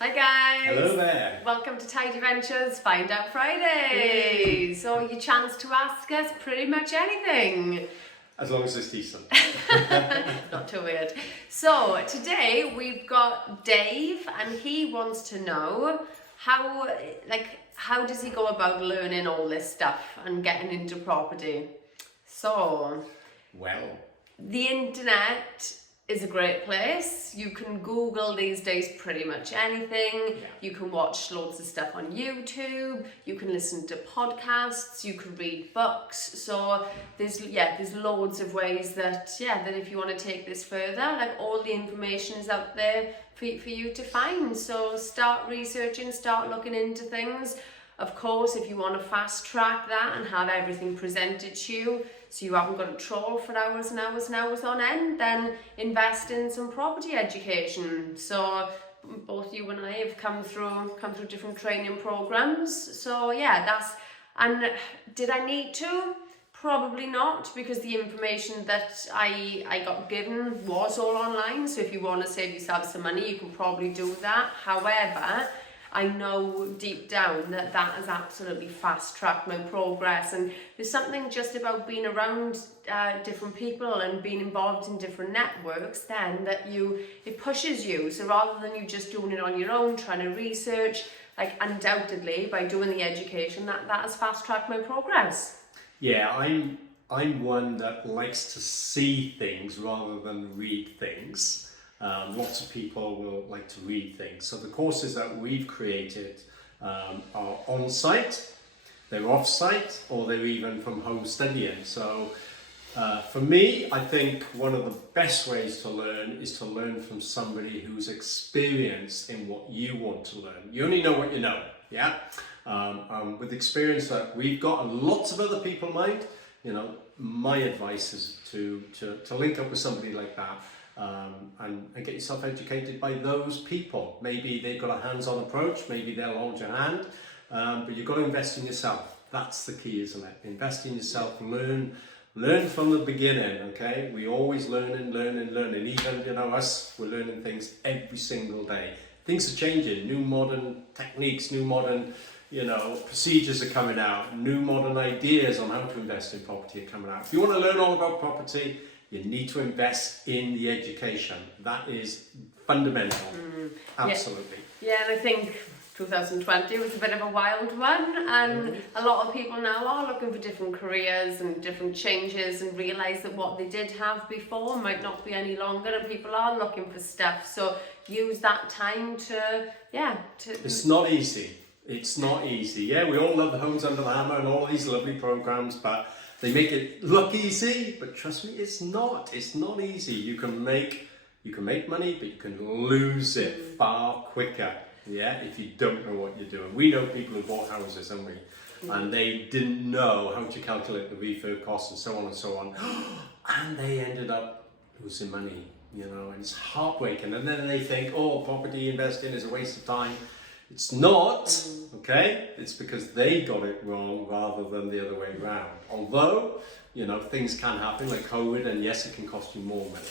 Hi guys! Hello there! Welcome to Tidy Ventures Find Out Friday! So your chance to ask us pretty much anything. As long as it's decent. Not too weird. So today we've got Dave and he wants to know how does he go about learning all this stuff and getting into property? So, Well, the internet is a great place. You can Google these days pretty much anything. Yeah. You can watch loads of stuff on YouTube. You can listen to podcasts. You can read books. So there's loads of ways that if you want to take this further, like all the information is out there for you to find. So start researching, start looking into things. Of course, if you want to fast track that and have everything presented to you so you haven't got to troll for hours and hours and hours on end, then invest in some property education. So both you and I have come through different training programs. So and did I need to? Probably not, because the information that I got given was all online. So if you want to save yourself some money, you can probably do that. However, I know deep down that has absolutely fast-tracked my progress, and there's something just about being around different people and being involved in different networks then that it pushes you. So rather than you just doing it on your own, trying to research, like undoubtedly by doing the education, that has fast-tracked my progress. yeah, I'm one that likes to see things rather than read things. Lots of people will like to read things. So the courses that we've created are on-site, they're off-site, or they're even from home studying. So for me, I think one of the best ways to learn is to learn from somebody who's experienced in what you want to learn. You only know what you know, yeah? With experience that we've got and lots of other people might, my advice is to link up with somebody like that. And get yourself educated by those people. Maybe they've got a hands-on approach, maybe they'll hold your hand, but you've got to invest in yourself. That's the key, isn't it? Invest in yourself, learn from the beginning, okay? We always learning. Even, us, we're learning things every single day. Things are changing, new modern techniques, new modern, procedures are coming out, new modern ideas on how to invest in property are coming out. If you want to learn all about property, you need to invest in the education. That is fundamental. Absolutely. Yeah, and I think 2020 was a bit of a wild one, and a lot of people now are looking for different careers and different changes and realise that what they did have before might not be any longer, and people are looking for stuff. So use that time to. It's not easy. It's not easy. Yeah, we all love the Homes Under the Hammer and all these lovely programs, but they make it look easy, but trust me, it's not. It's not easy. You can make money, but you can lose it far quicker. Yeah, if you don't know what you're doing. We know people who bought houses, don't we? And they didn't know how to calculate the refurb costs and so on and so on, and they ended up losing money. And it's heartbreaking. And then they think, oh, property investing is a waste of time. It's not, okay? It's because they got it wrong rather than the other way around. Although, things can happen like COVID, and yes, it can cost you more money.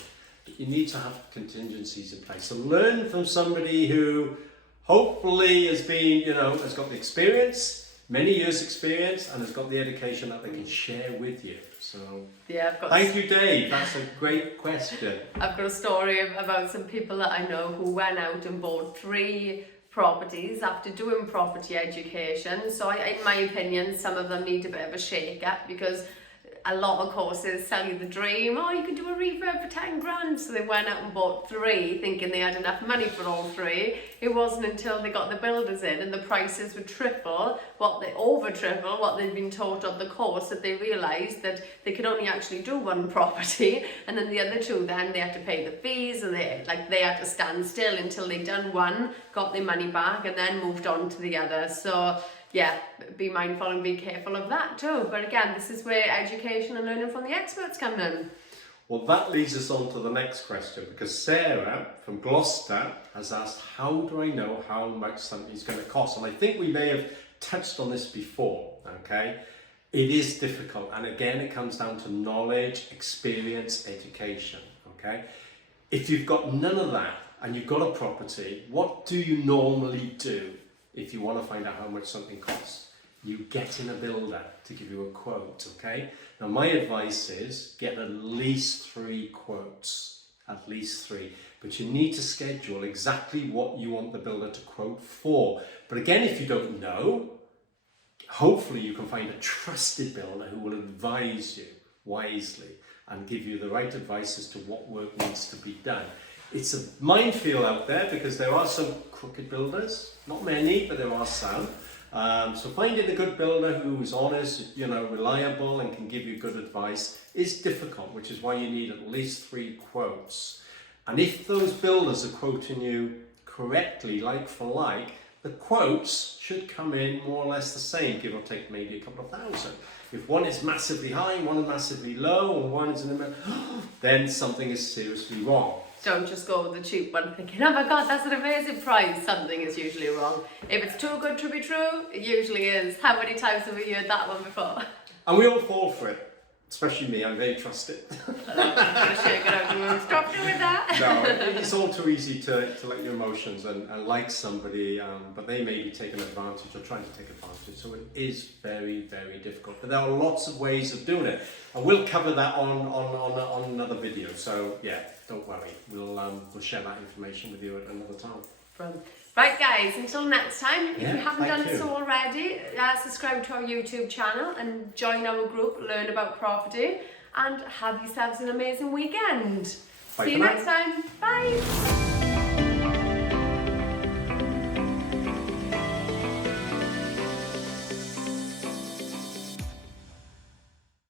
But you need to have contingencies in place. So learn from somebody who hopefully has been, has got the experience, many years experience, and has got the education that they can share with you. So thank you, Dave. That's a great question. I've got a story about some people that I know who went out and bought 3 properties after doing property education. So in my opinion, some of them need a bit of a shake up, because a lot of courses sell you the dream, you can do a refurb for 10 grand. So they went out and bought 3 thinking they had enough money for all 3. It wasn't until they got the builders in and the prices would over triple what they'd been taught on the course, that they realised that they could only actually do 1 property, and then the other 2, then they had to pay the fees, and they had to stand still until they'd done 1, got their money back, and then moved on to the other. So be mindful and be careful of that too. But again, this is where education and learning from the experts come in. Well, that leads us on to the next question, because Sarah from Gloucester has asked, how do I know how much something is going to cost? And I think we may have touched on this before, okay? It is difficult, and again, it comes down to knowledge, experience, education, okay? If you've got none of that and you've got a property, what do you normally do if you want to find out how much something costs? You get in a builder to give you a quote, okay? Now my advice is get at least 3 quotes, at least 3. But you need to schedule exactly what you want the builder to quote for. But again, if you don't know, hopefully you can find a trusted builder who will advise you wisely and give you the right advice as to what work needs to be done. It's a minefield out there because there are some crooked builders, not many, but there are some. So finding a good builder who is honest, reliable and can give you good advice is difficult, which is why you need at least 3 quotes. And if those builders are quoting you correctly, like for like, the quotes should come in more or less the same, give or take maybe a couple of thousand. If one is massively high, one is massively low, or one is in the middle, then something is seriously wrong. Don't just go with the cheap one thinking, oh my god, that's an amazing price. Something is usually wrong. If it's too good to be true, it usually is. How many times have we heard that one before? And we all fall for it. Especially me, I'm very trusted. I'm going to shake it out the room. Stop doing that. No, it's all too easy to let your emotions and like somebody, but they may be taking advantage or trying to take advantage. So it is very, very difficult. But there are lots of ways of doing it. And we'll cover that on another video. So yeah, don't worry. We'll share that information with you at another time. Right guys, until next time, if you haven't done you. so already, subscribe to our YouTube channel and join our group, learn about property, and have yourselves an amazing weekend. Bye See you next time. Bye.